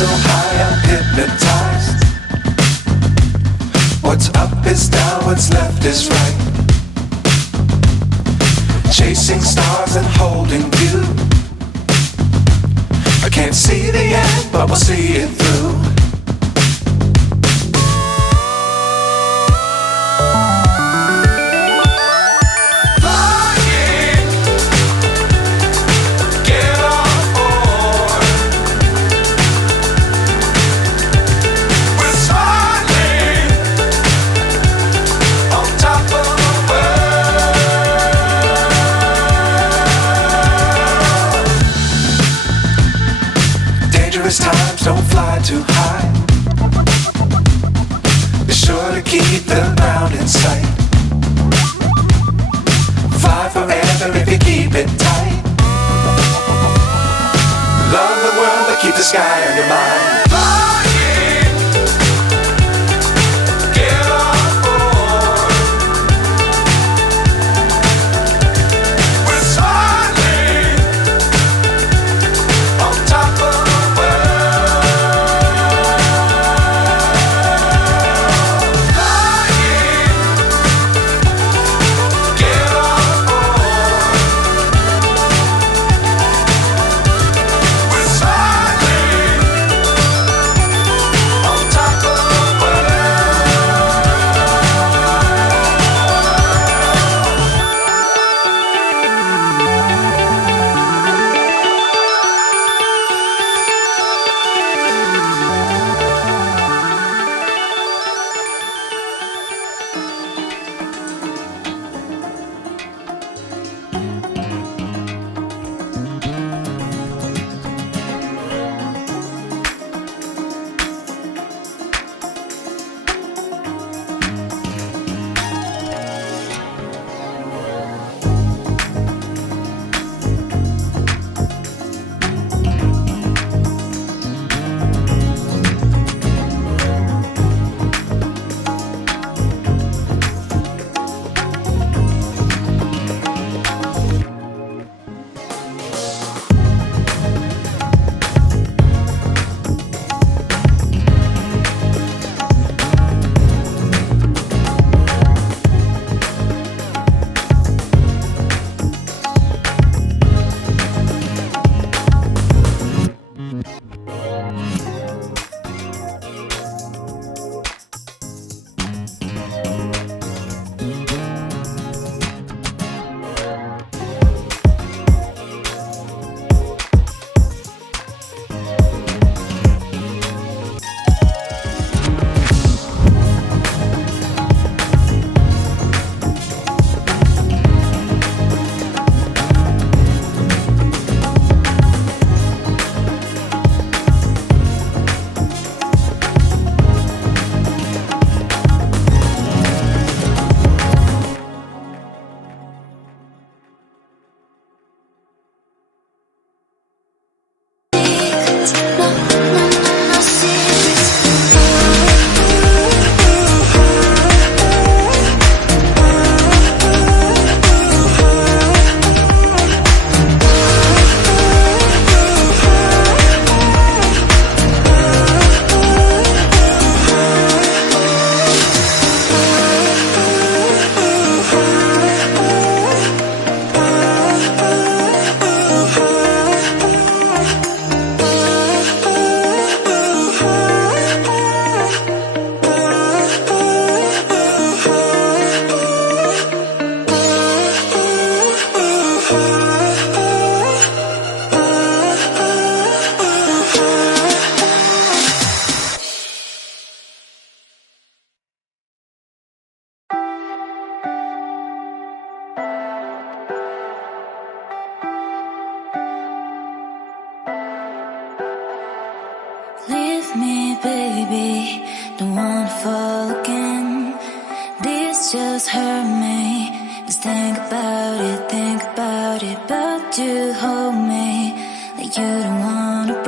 so high I'm hypnotized. What's up is down, what's left is right. Chasing stars and holding you. I can't see the end, but we'll see it through. Times don't fly too high. Be sure to keep the ground in sight. Fly forever if you keep it tight. Love the world but keep the sky on your mind. Leave me, baby, don't wanna fall again. This just hurt me. Just think about it, but you hold me like you don't wanna